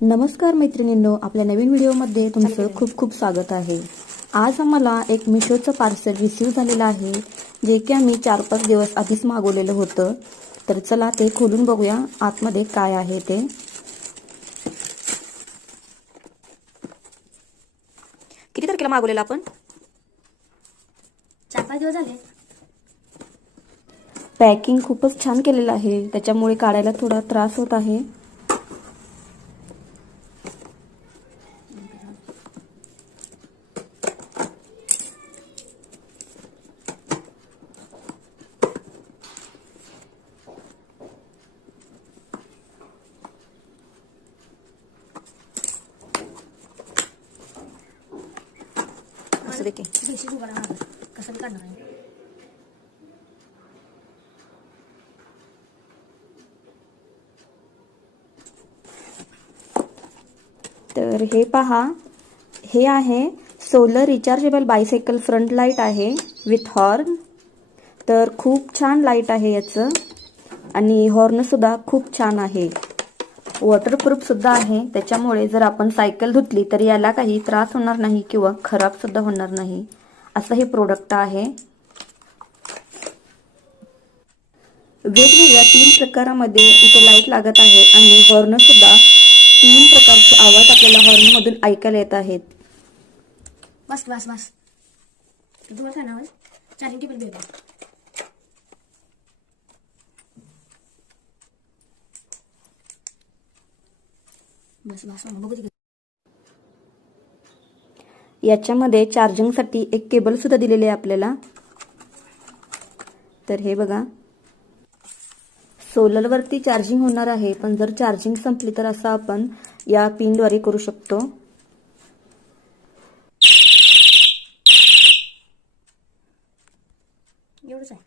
नमस्कार मैत्रिणींनो, आपल्या नवीन व्हिडिओमध्ये तुमचं खूप खूप स्वागत आहे। आज आम्हाला एक मिशोचं पार्सल रिसीव झालेलं आहे, जे की आम्ही 4-5 दिवस आधीच मागवलेलं होतं। तर चला ते खोलून बघूया आतमध्ये काय आहे ते। किती तारखेला मागवलेलं आपण? 4-5 दिवस झाले। पॅकिंग खूपच छान केलेलं आहे, त्याच्यामुळे काढायला थोडा त्रास होत आहे। असं देखील बेसिक उघडा मागं कसं बी काढणार आहे। तर हे पहा, हे आहे solar rechargeable bicycle front light आहे विथ हॉर्न। तर खूप छान लाईट आहे याचं, आणि हॉर्न सुद्धा खूप छान आहे। वॉटरप्रूफ सुद्धा आहे, त्याच्यामुळे जर आपण सायकल धुतली तर याला काही त्रास होणार नाही किंवा खराब सुद्धा होणार नाही, असं हे प्रोडक्ट आहे। वेगवेगळ्या 3 प्रकारामध्ये इथे लाईट लागत आहे, आणि हॉर्न सुद्धा 3 प्रकारचे आवाज आपल्याला हॉर्न मधून ऐकायला येत आहेत। बस बस बस तुम्हाला काय नाव आहे? चार्जिंग टेबल बेबी बस बस बघू दे। याच्यामध्ये चार्जिंगसाठी एक केबल सुद्धा दिलेले आहे आपल्याला। तर हे बघा, सोलरवरती चार्जिंग होणार आहे, पण जर चार्जिंग संपली तर असं आपण या पिनद्वारे करू शकतो। एवढंच आहे।